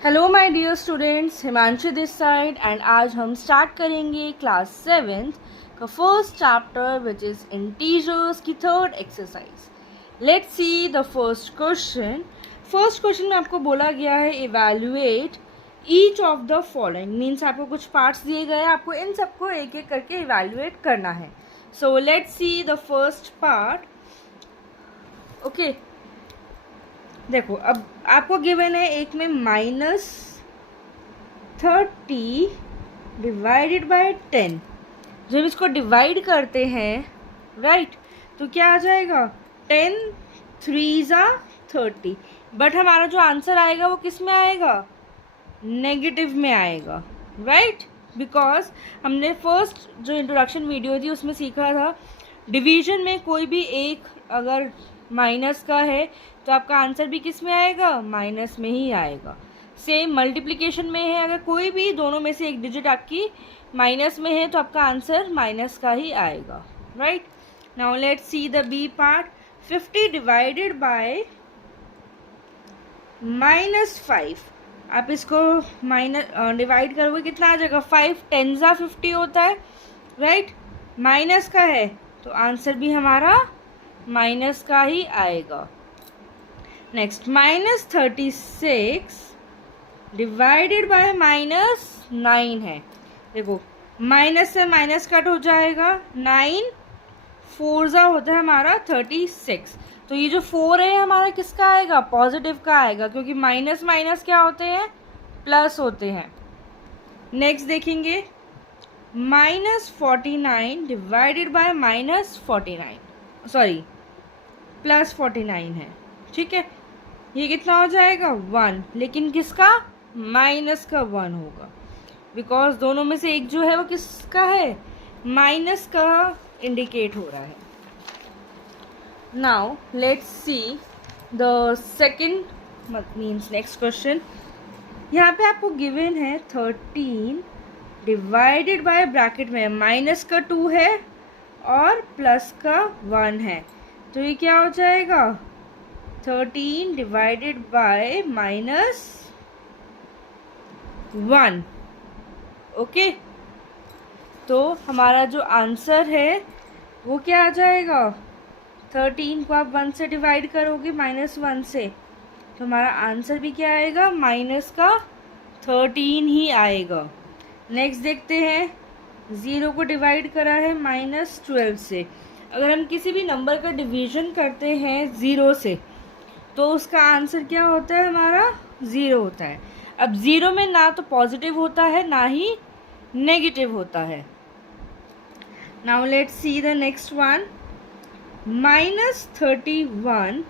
Hello my dear students, Himanshu this side and आज हम start करेंगे क्लास 7th का first chapter which is integers की third exercise. Let's see the first question. First question में आपको बोला गया है evaluate each of the following, means आपको कुछ पार्ट्स दिए गए हैं, आपको इन सबको एक एक करके इवैल्यूएट करना है। सो let's see the first part. Okay, देखो अब आपको गिवन है एक में -30 डिवाइडेड बाय 10। जब इसको डिवाइड करते हैं राइट तो क्या आ जाएगा 10 3s are 30, बट हमारा जो आंसर आएगा वो किस में आएगा, नेगेटिव में आएगा राइट। बिकॉज हमने फर्स्ट जो इंट्रोडक्शन वीडियो थी उसमें सीखा था डिवीजन में कोई भी एक अगर माइनस का है तो आपका आंसर भी किस में आएगा, माइनस में ही आएगा। सेम मल्टीप्लिकेशन में है, अगर कोई भी दोनों में से एक डिजिट आपकी माइनस में है तो आपका आंसर माइनस का ही आएगा right. Now let's see the B part. 50 divided by -5, आप इसको डिवाइड करोगे कितना आ जाएगा, 5 10s are 50 होता है राइट। माइनस का है तो आंसर भी हमारा माइनस का ही आएगा। नेक्स्ट -36 डिवाइडेड बाय -9 है। देखो माइनस से माइनस कट हो जाएगा, 9 4 होता है हमारा 36, तो ये जो 4 है हमारा किसका आएगा, पॉजिटिव का आएगा, क्योंकि माइनस माइनस क्या होते हैं, प्लस होते हैं। नेक्स्ट देखेंगे -49 डिवाइडेड बाय -49, सॉरी +49 है, ठीक है। ये कितना हो जाएगा 1, लेकिन किसका, माइनस का 1 होगा, बिकॉज दोनों में से एक जो है वो किसका है, माइनस का इंडिकेट हो रहा है। Now let's see the second means next question. यहाँ पे आपको गिवन है 13 डिवाइडेड बाय ब्रैकेट में माइनस का 2 है और प्लस का 1 है, तो ये क्या हो जाएगा 13 डिवाइडेड बाय -1। ओके, तो हमारा जो आंसर है वो क्या आ जाएगा, 13 को आप 1 से डिवाइड करोगे -1 से, तो हमारा आंसर भी क्या आएगा, माइनस का 13 ही आएगा। नेक्स्ट देखते हैं, 0 को डिवाइड करा है -12 से। अगर हम किसी भी नंबर का डिवीजन करते हैं 0 से तो उसका आंसर क्या होता है, हमारा 0 होता है। अब 0 में ना तो पॉजिटिव होता है ना ही नेगेटिव होता है। Now let's see the next one. -31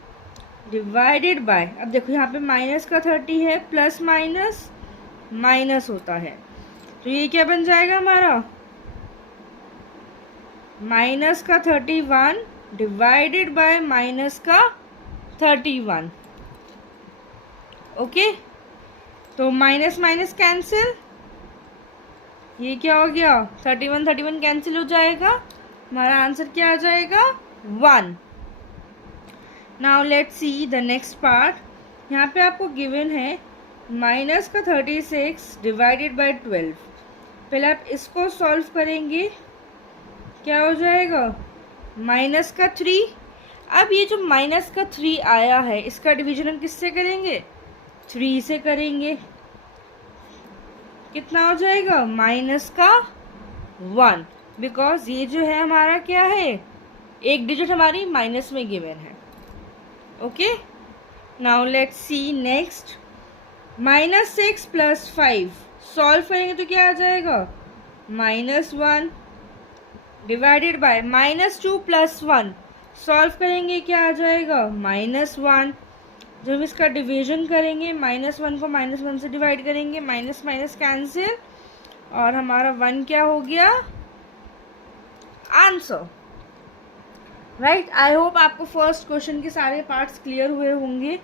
divided by, अब देखो यहाँ पे माइनस का 30 है, प्लस माइनस माइनस होता है, तो ये क्या बन जाएगा हमारा, माइनस का 31 डिवाइडेड बाय माइनस का 31। ओके, तो माइनस माइनस कैंसिल, ये क्या हो गया, 31 कैंसिल हो जाएगा, हमारा आंसर क्या आ जाएगा 1। Now let's see the next part. यहाँ पे आपको गिवन है माइनस का 36 डिवाइडेड बाय 12। पहले आप इसको सॉल्व करेंगे, क्या हो जाएगा, माइनस का 3। अब ये जो माइनस का 3 आया है इसका डिवीजन हम किससे करेंगे, 3 से करेंगे, कितना हो जाएगा, माइनस का 1, बिकॉज ये जो है हमारा क्या है, एक डिजिट हमारी माइनस में गिवन है। Okay, now let's C next. -6 + 5 solve करेंगे तो क्या आ जाएगा, -1 डिवाइडेड बाय -2 + 1 सॉल्व करेंगे क्या आ जाएगा, -1। जब इसका डिवीजन करेंगे -1 को -1 से डिवाइड करेंगे, माइनस माइनस कैंसिल, और हमारा 1 क्या हो गया, आंसर राइट। आई होप आपको फर्स्ट क्वेश्चन के सारे पार्ट्स क्लियर हुए होंगे।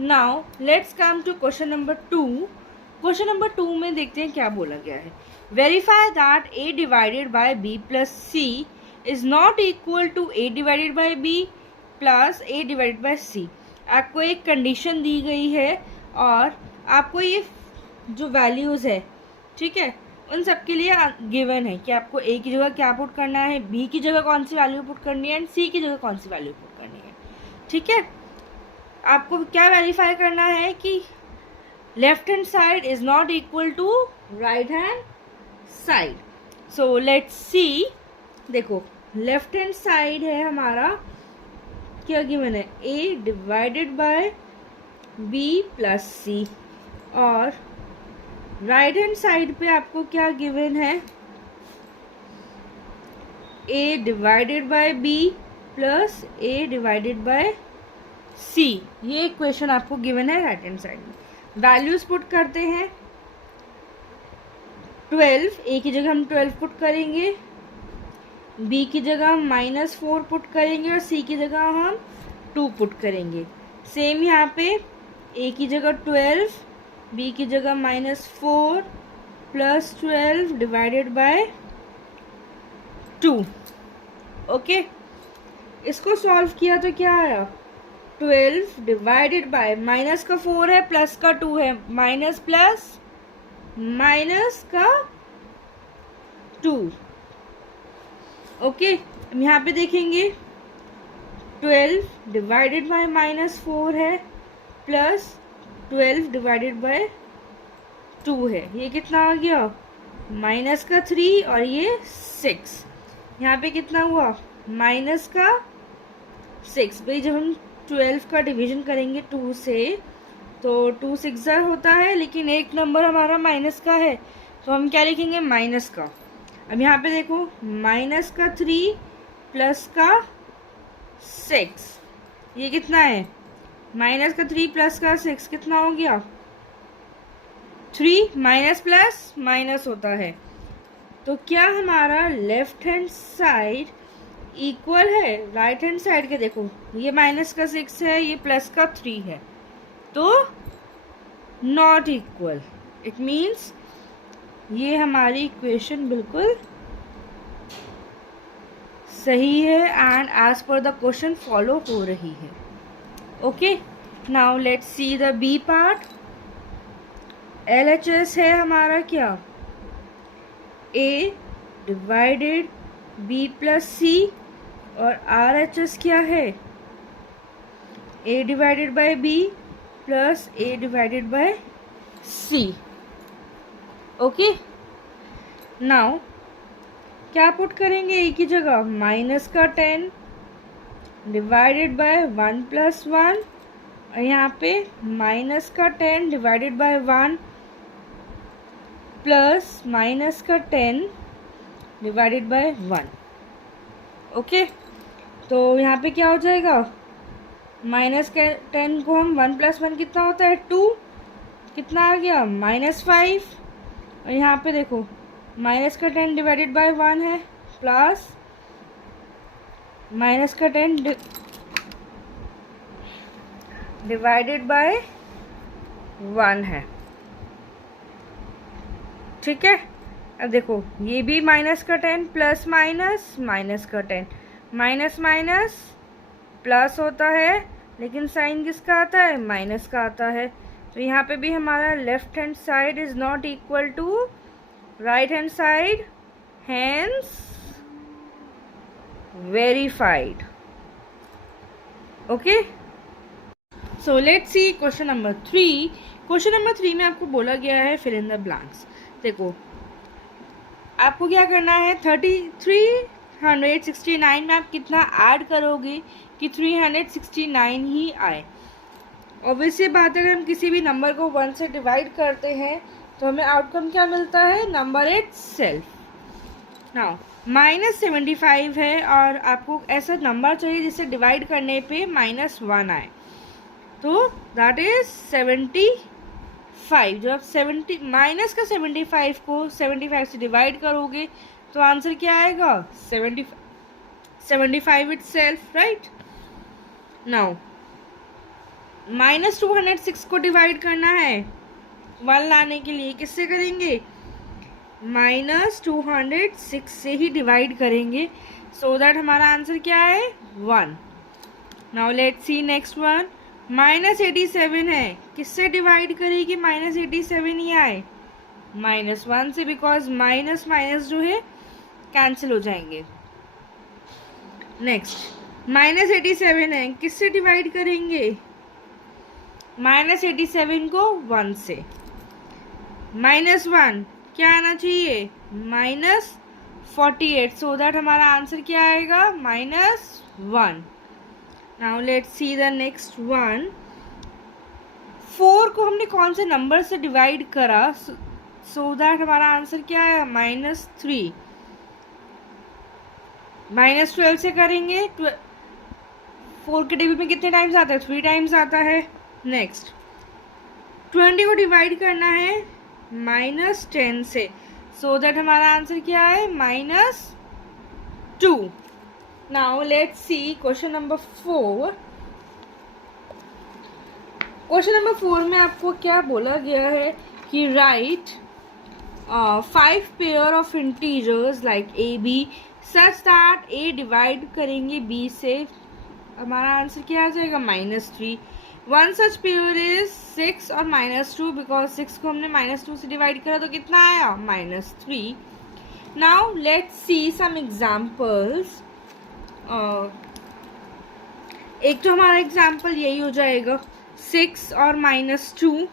Now let's come to question number 2। Question number 2 में देखते हैं क्या बोला गया है। Verify that a divided by b + c is not equal to a divided by b + a divided by c। आपको एक कंडीशन दी गई है और आपको ये जो वैल्यूज़ है, ठीक है, उन सब के लिए गिवन है कि आपको ए की जगह क्या पुट करना है, बी की जगह कौन सी वैल्यू पुट करनी है एंड सी की जगह कौन सी वैल्यू पुट करनी है, ठीक है। आपको क्या वेरीफाई करना है कि left hand side is not equal to right hand side. So let's see, देखो लेफ्ट हैंड साइड है हमारा, क्या गिवन है, A divided by B plus C, और राइट हैंड साइड पे आपको क्या गिवन है, A divided by B plus A divided by C. ये इक्वेशन आपको गिवन है राइट हैंड साइड में। वैल्यूज पुट करते हैं, 12, ए की जगह हम 12 पुट करेंगे, बी की जगह हम -4 पुट करेंगे और सी की जगह हम 2 पुट करेंगे। सेम यहाँ पे ए की जगह 12, बी की जगह -4 प्लस 12 डिवाइडेड बाय 2। ओके, इसको सॉल्व किया तो क्या आया, 12 डिवाइडेड बाय, माइनस का 4 है प्लस का 2 है, माइनस प्लस माइनस का 2। ओके, यहाँ पे देखेंगे 12 डिवाइडेड बाय -4 है प्लस 12 डिवाइडेड बाय 2 है, ये कितना आ गया, माइनस का 3 और ये 6। यहाँ पे कितना हुआ, माइनस का 6। भाई जब हम 12 का डिवीजन करेंगे 2 से तो 2 6 होता है, लेकिन एक नंबर हमारा माइनस का है तो हम क्या लिखेंगे, माइनस का। अब यहाँ पे देखो माइनस का 3 प्लस का 6, ये कितना है, माइनस का 3 प्लस का 6 कितना हो गया, 3, माइनस प्लस माइनस होता है। तो क्या हमारा लेफ्ट हैंड साइड इक्वल है राइट हैंड साइड के, देखो ये माइनस का 6 है, ये प्लस का 3 है, तो नॉट इक्वल। इट मीन्स ये हमारी इक्वेशन बिल्कुल सही है and as per the question follow हो रही है। Okay, now let's see the B part. LHS है हमारा क्या, A divided B plus C, और RHS क्या है, A divided by B plus A divided by C। Okay, now क्या पुट करेंगे A की जगह, माइनस का 10 डिवाइडेड बाय 1 प्लस 1, और यहाँ पे माइनस का 10 डिवाइडेड बाय 1 प्लस माइनस का 10 डिवाइडेड बाय 1। ओके, तो यहाँ पे क्या हो जाएगा, माइनस के 10 को हम 1 प्लस 1 कितना होता है, 2, कितना आ गया, -5, और यहाँ पे देखो माइनस का 10 डिवाइडेड बाय 1 है प्लस माइनस का 10 डिवाइडेड बाय 1 है, ठीक है। अब देखो ये भी माइनस का 10 प्लस माइनस माइनस का 10, माइनस माइनस प्लस होता है, लेकिन साइन किसका आता है, माइनस का आता है। तो यहाँ पे भी हमारा left hand side is not equal to right hand side, hence verified. Okay, so let's see question number 3। Question number 3 में आपको बोला गया है फिल इन द ब्लैंक्स। देखो आपको क्या करना है, 369 में आप कितना ऐड करोगे कि 369 ही आए। ऑब्वियसली बात है, अगर हम किसी भी नंबर को 1 से डिवाइड करते हैं तो हमें आउटकम क्या मिलता है, नंबर इट सेल्फ। नाउ -75 है और आपको ऐसा नंबर चाहिए जिसे डिवाइड करने पे -1 आए, तो दैट इज 75। जब आप 70 माइनस का 75 को 75 से डिवाइड करोगे तो आंसर क्या आएगा, 75 इट सेल्फ, राइट। नाउ -206 को डिवाइड करना है 1 लाने के लिए, किससे करेंगे, -206 से ही डिवाइड करेंगे, सो दैट हमारा आंसर क्या है, 1। Now let's C next one, -87 है, किससे डिवाइड करेगी -87 ही आए? -1 से, बिकॉज माइनस माइनस जो है कैंसिल हो जाएंगे। नेक्स्ट -87 है, किससे डिवाइड करेंगे? -87 को 1 से। -1 क्या आना चाहिए? -48, सो दैट हमारा आंसर क्या आएगा? -1। Now let's see the next one. 4 को हमने कौन से नंबर से डिवाइड करा सो दैट हमारा आंसर क्या है? -3। -12 से करेंगे, 4 के टेबल में कितने टाइम्स आता है? 3 टाइम्स आता है। नेक्स्ट 20 को डिवाइड करना है -10 से, सो दैट हमारा आंसर क्या है? -2। Now let's see question number 4। Question number 4 में आपको क्या बोला गया है कि right 5 pair of integers like A B such that A divide करेंगे बी से, हमारा आंसर क्या आ जाएगा? -3। वन सच पेयर इज 6 और -2, बिकॉज 6 को हमने -2 से डिवाइड करा तो कितना आया? -3। Now let's see some examples. एक तो हमारा एग्जाम्पल यही हो जाएगा 6 और -2,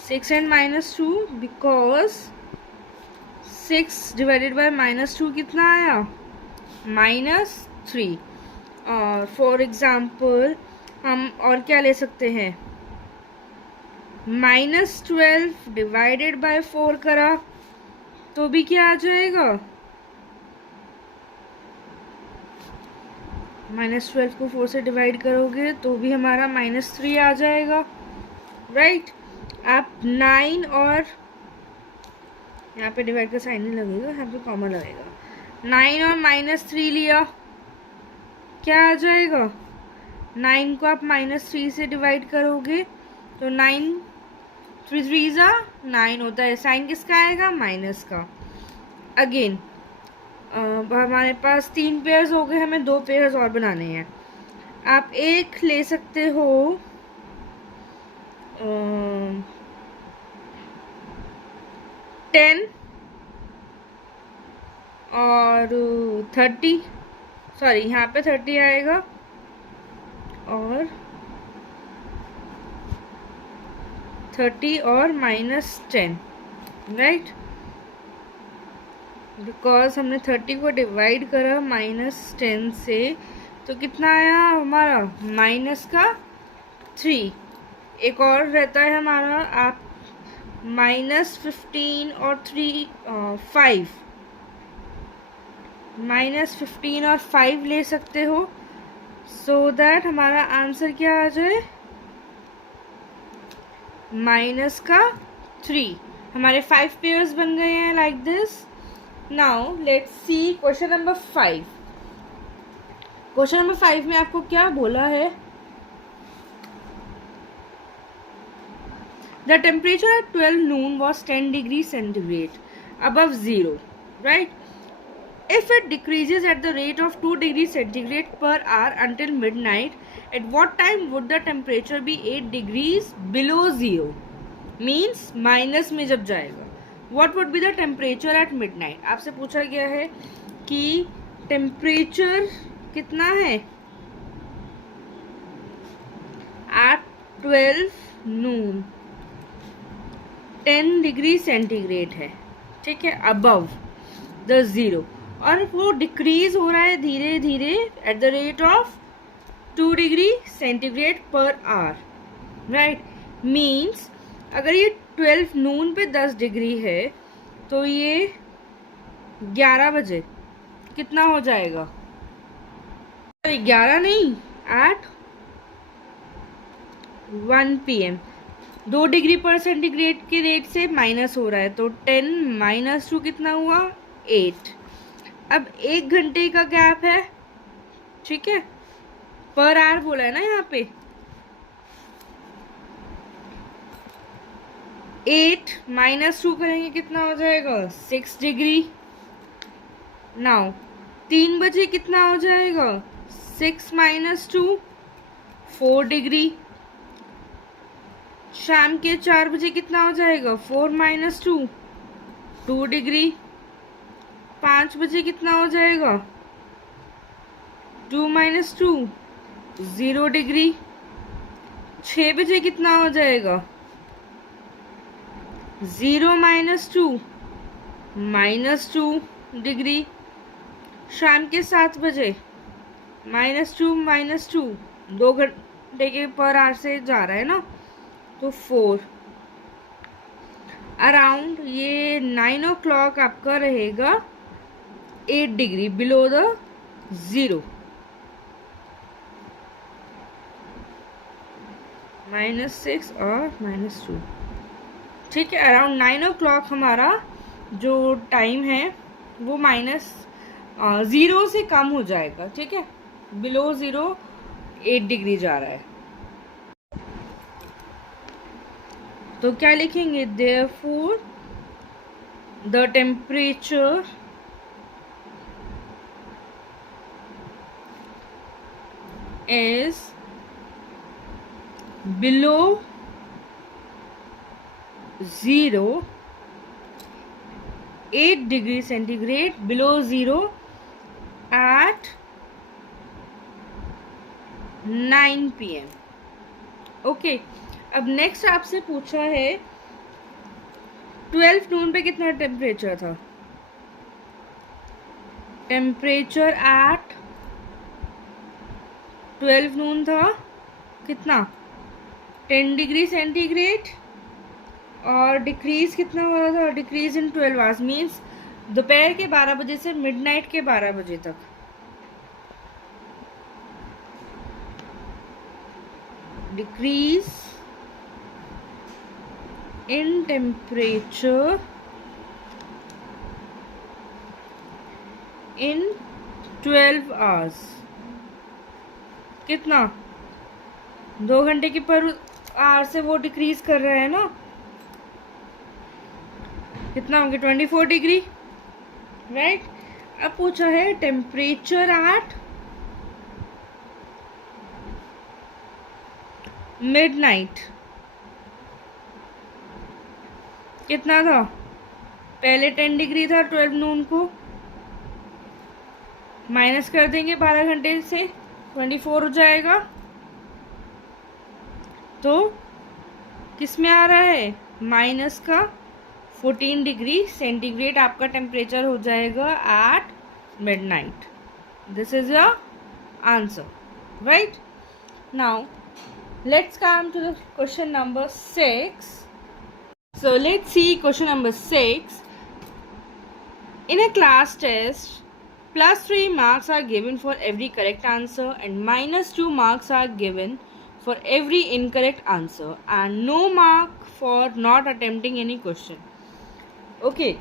6 एंड -2, बिकॉज 6 डिवाइडेड बाय -2 कितना आया? -3। और फॉर एग्जाम्पल हम और क्या ले सकते हैं? -12 डिवाइडेड बाय 4 करा तो भी क्या आ जाएगा? -12 को 4 से डिवाइड करोगे तो भी हमारा -3 आ जाएगा, राइट। आप 9 और यहाँ पे डिवाइड का साइन नहीं लगेगा, यहाँ पे कॉमन लगेगा। 9 और -3 लिया, क्या आ जाएगा? 9 को आप -3 से डिवाइड करोगे तो 9 3 3 9 होता है। साइन किसका आएगा? माइनस का। अगेन हमारे पास 3 पेयर्स हो गए, हमें 2 पेयर्स और बनाने हैं। आप एक ले सकते हो 10 और 30, सॉरी यहाँ पे 30 आएगा और 30 और -10, राइट, बिकॉज हमने 30 को डिवाइड करा -10 से तो कितना आया हमारा? -3। एक और रहता है हमारा, आप -15 और 5 -15 और 5 ले सकते हो, सो दैट हमारा आंसर क्या आ जाए? -3। हमारे 5 पेयर्स बन गए हैं like this. Now let's see question number 5। Question number 5 में आपको क्या बोला है? The temperature at 12 noon was 10 degrees centigrade above zero, right? If it decreases at the rate of 2 degrees centigrade per hour until midnight, at what time would the temperature be 8 degrees below zero? Means minus में जब जाएगा। What would be the temperature at midnight? आपसे पूछा गया है कि temperature कितना है at 12 noon, 10 डिग्री सेंटीग्रेड है, ठीक है, अबव द ज़ीरो, और वो डिक्रीज हो रहा है धीरे धीरे eight the rate of 2 degree centigrade per hour, right. Means अगर ये 12 नून पे 10 डिग्री है तो ये 11 बजे कितना हो जाएगा? 11 नहीं, एट 1 PM 2 डिग्री पर सेंटीग्रेड के रेट से माइनस हो रहा है, तो 10 - 2 कितना हुआ? 8। अब 1 घंटे का गैप है, ठीक है, पर आवर बोला है ना यहाँ पे। 8 - 2 करेंगे कितना हो जाएगा? 6 डिग्री। नाउ 3 बजे कितना हो जाएगा? 6 माइनस 2 4 डिग्री। शाम के 4 बजे कितना हो जाएगा? 4 माइनस 2 2 डिग्री। 5 बजे कितना हो जाएगा? 2 माइनस 2 0 डिग्री। 6 बजे कितना हो जाएगा? 0 माइनस 2 माइनस 2 डिग्री। शाम के 7 बजे -2 2 घंटे के पर आवर से जा रहा है ना, तो 4। अराउंड ये 9 o'clock आपका रहेगा 8 डिग्री बिलो द जीरो। -6 और -2, ठीक है। अराउंड 9 o'clock हमारा जो टाइम है वो ज़ीरो से कम हो जाएगा, ठीक है। बिलो ज़ीरो 8 डिग्री जा रहा है, तो क्या लिखेंगे? Therefore the temperature is below zero 8 degree centigrade below zero at 9 PM। ओके, अब नेक्स्ट आपसे पूछा है 12 नून पे कितना टेम्परेचर था? टेम्परेचर एट 12 नून था कितना? 10 डिग्री सेंटीग्रेड। और डिक्रीज कितना हो रहा था? डिक्रीज इन 12 आवर्स मीन्स दोपहर के 12 बजे से मिडनाइट के 12 बजे तक। Decrease in temperature in 12 hours कितना? 2 घंटे के पर आवर से वो डिक्रीज कर रहा है ना, कितना होंगे? 24 डिग्री, राइट। अब पूछा है टेम्परेचर एट मिडनाइट कितना था? पहले 10 डिग्री था, 12 नून को माइनस कर देंगे 12 घंटे से, 24 हो जाएगा। तो किस में आ रहा है? माइनस का 14 डिग्री सेंटीग्रेड आपका टेम्परेचर हो जाएगा at midnight. This is your answer, right. Now let's come to the question number 6. So let's see question number 6. In a class test, +3 marks are given for every correct answer and -2 marks are given for every incorrect answer and no mark for not attempting any question. Okay,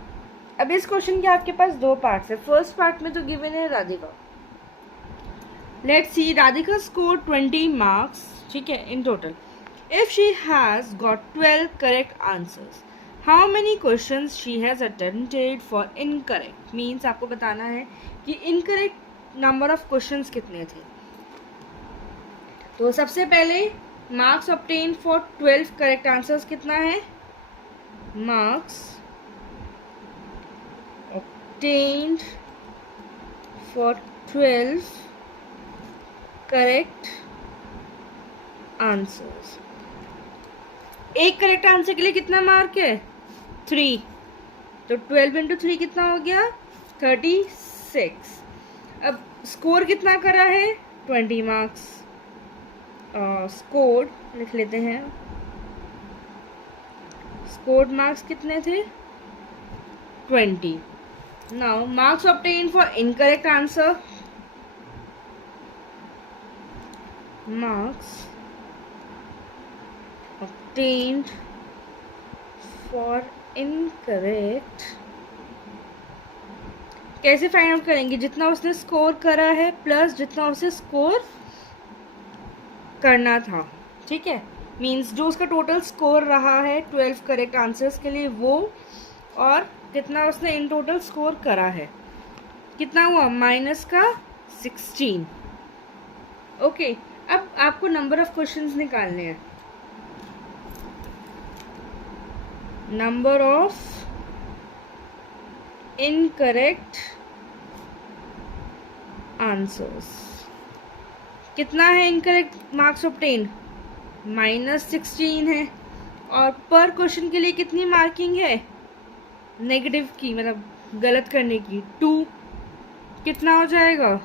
अब इस question के आपके पास दो parts है। First part में तो given है Radhika. Let's see, Radhika score 20 marks, ठीक है, in total. If she has got 12 correct answers, how many questions she has attempted for incorrect. Means आपको बताना है कि इनकरेक्ट नंबर ऑफ क्वेश्चंस कितने थे। तो सबसे पहले marks obtain for 12 correct answers कितना है? Marks obtained for 12 correct answers. एक करेक्ट आंसर के लिए कितना मार्क है? 3। तो 12 इंटू 3 कितना हो गया? 36। अब स्कोर कितना करा है? 20 मार्क्स। स्कोर लिख लेते हैं। स्कोर्ड मार्क्स कितने थे? 20। Now marks obtain for incorrect answer. marks obtained for incorrect, कैसे फाइंड आउट करेंगे? जितना उसने स्कोर करा है प्लस जितना उसे स्कोर करना था, ठीक है। मींस जो उसका टोटल स्कोर रहा है 12 करेक्ट आंसर्स के लिए वो, और कितना उसने इन टोटल स्कोर करा है, कितना हुआ? माइनस का 16, ओके, अब आपको नंबर ऑफ क्वेश्चंस निकालने हैं। नंबर ऑफ इनकरेक्ट आंसर्स कितना है? इनकरेक्ट मार्क्स ऑब्टेन -16 है, और पर क्वेश्चन के लिए कितनी मार्किंग है नेगेटिव की, मतलब गलत करने की? 2। कितना हो जाएगा?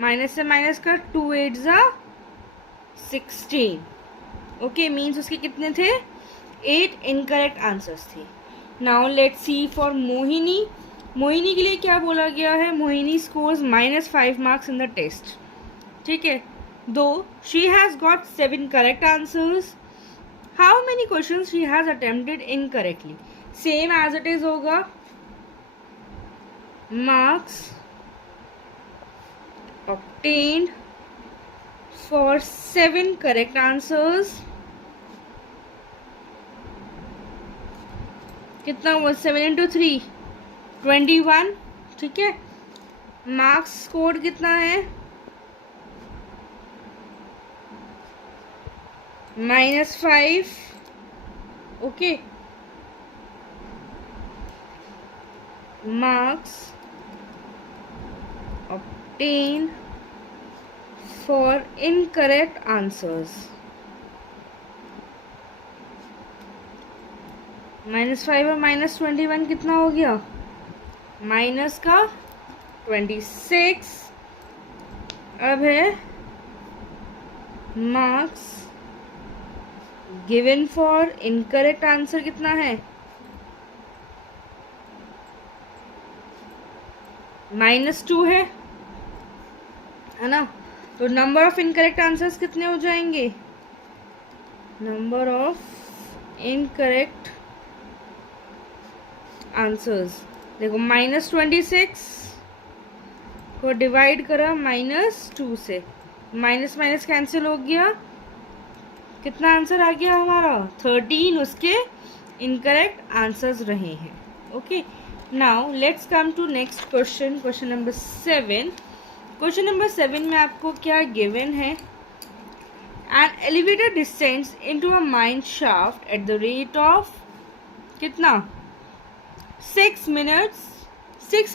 माइनस से माइनस कर, 2 8 ज़ा 16। ओके, मीन्स उसके कितने थे? 8 इनकरेक्ट आंसर्स थे। Now let's see for Mohini. Mohini के लिए क्या बोला गया है? Mohini scores -5 marks in the test. ठीक है, though she has got 7 correct answers. How many question she has attempted incorrectly? Same as it is होगा, marks obtained for 7 correct answers। कितना हुआ? 7 into 3 21। ठीक है, मार्क्स स्कोर कितना है? -5। Okay, marks obtained for incorrect answers -5 और -21 कितना हो गया? माइनस का 26। अब है marks given for incorrect answer कितना है? -2 है ना? तो नंबर ऑफ इनकरेक्ट आंसर्स कितने हो जाएंगे? नंबर ऑफ इनकरेक्ट आंसर्स देखो, -26 को डिवाइड करा -2 से, माइनस माइनस कैंसिल हो गया। कितना आंसर आ गया हमारा? 13 उसके इनकरेक्ट आंसर्स रहे हैं। Okay, now let's come to next question, question number 7। Question number 7 में आपको क्या गिवन है? An elevator descends into a mine shaft at the rate of कितना? 6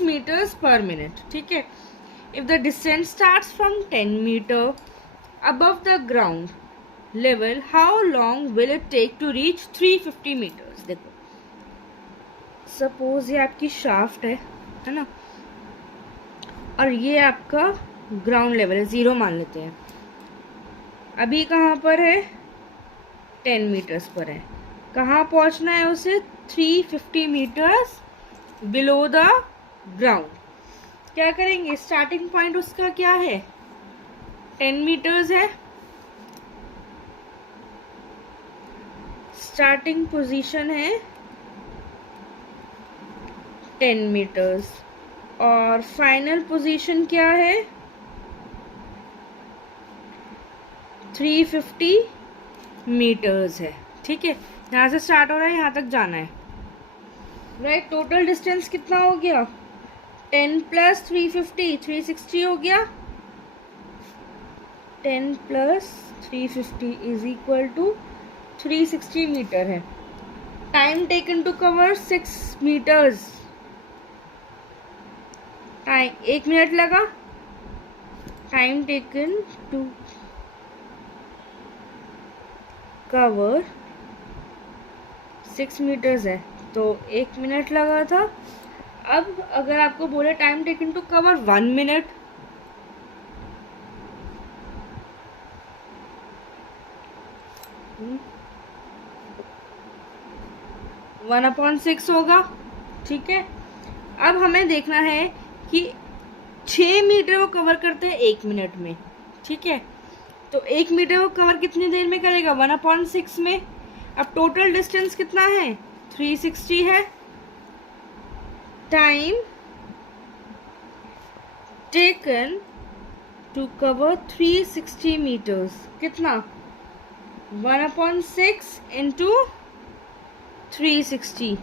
meters per minute। ठीक है, if the descent starts from 10 meter above the ground level, how long will it take to reach 350 meters? देखो, suppose ये आपकी shaft है ना, और ये आपका ग्राउंड लेवल है, 0 मान लेते हैं। अभी कहाँ पर है? 10 मीटर्स पर है। कहाँ पहुँचना है उसे? 350 मीटर्स बिलो द ग्राउंड। क्या करेंगे? स्टार्टिंग पॉइंट उसका क्या है? 10 मीटर्स है, स्टार्टिंग पोजीशन है 10 मीटर्स, और फाइनल पोजीशन क्या है? 350 मीटर्स है। ठीक है, यहाँ से स्टार्ट हो रहा है, यहाँ तक जाना है। राइट, टोटल डिस्टेंस कितना हो गया? 10 + 350 360 हो गया। 10 + 350 = 360 मीटर है। Time taken to cover 6 metres, time 1 minute लगा। Time taken to cover 6 metres है, तो 1 मिनट लगा था। अब अगर आपको बोले time taken to cover 1 minute, one upon 6 होगा। ठीक है, अब हमें देखना है कि 6 मीटर वो कवर करते हैं 1 मिनट में। ठीक है, तो 1 मीटर वो कवर कितनी देर में करेगा? 1/6 में। अब टोटल डिस्टेंस कितना है? 360 है। Time taken to cover 360 metres कितना? 1/6 इंटू 360।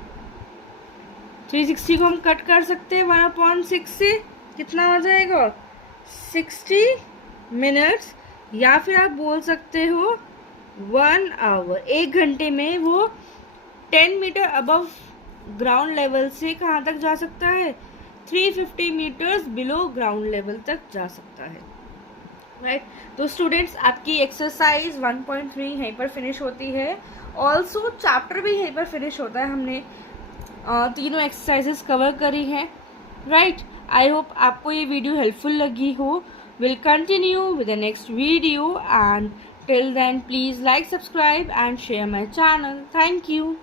360 को हम कट कर सकते हैं 1/6 से, कितना हो जाएगा? 60 मिनट्स या फिर आप बोल सकते हो 1 आवर, 1 घंटे में वो 10 मीटर अबव ग्राउंड लेवल से कहाँ तक जा सकता है, 350 मीटर्स बिलो ग्राउंड लेवल तक जा सकता है, राइट। तो स्टूडेंट्स आपकी एक्सरसाइज 1.3 यहीं पर फिनिश होती है। ऑल्सो चैप्टर भी यहीं पर फिनिश होता है। हमने तीनों एक्सरसाइजेस कवर करी हैं, राइट। आई होप आपको ये वीडियो हेल्पफुल लगी हो। Will continue with the next video, and till then please like, subscribe and share my channel. Thank you.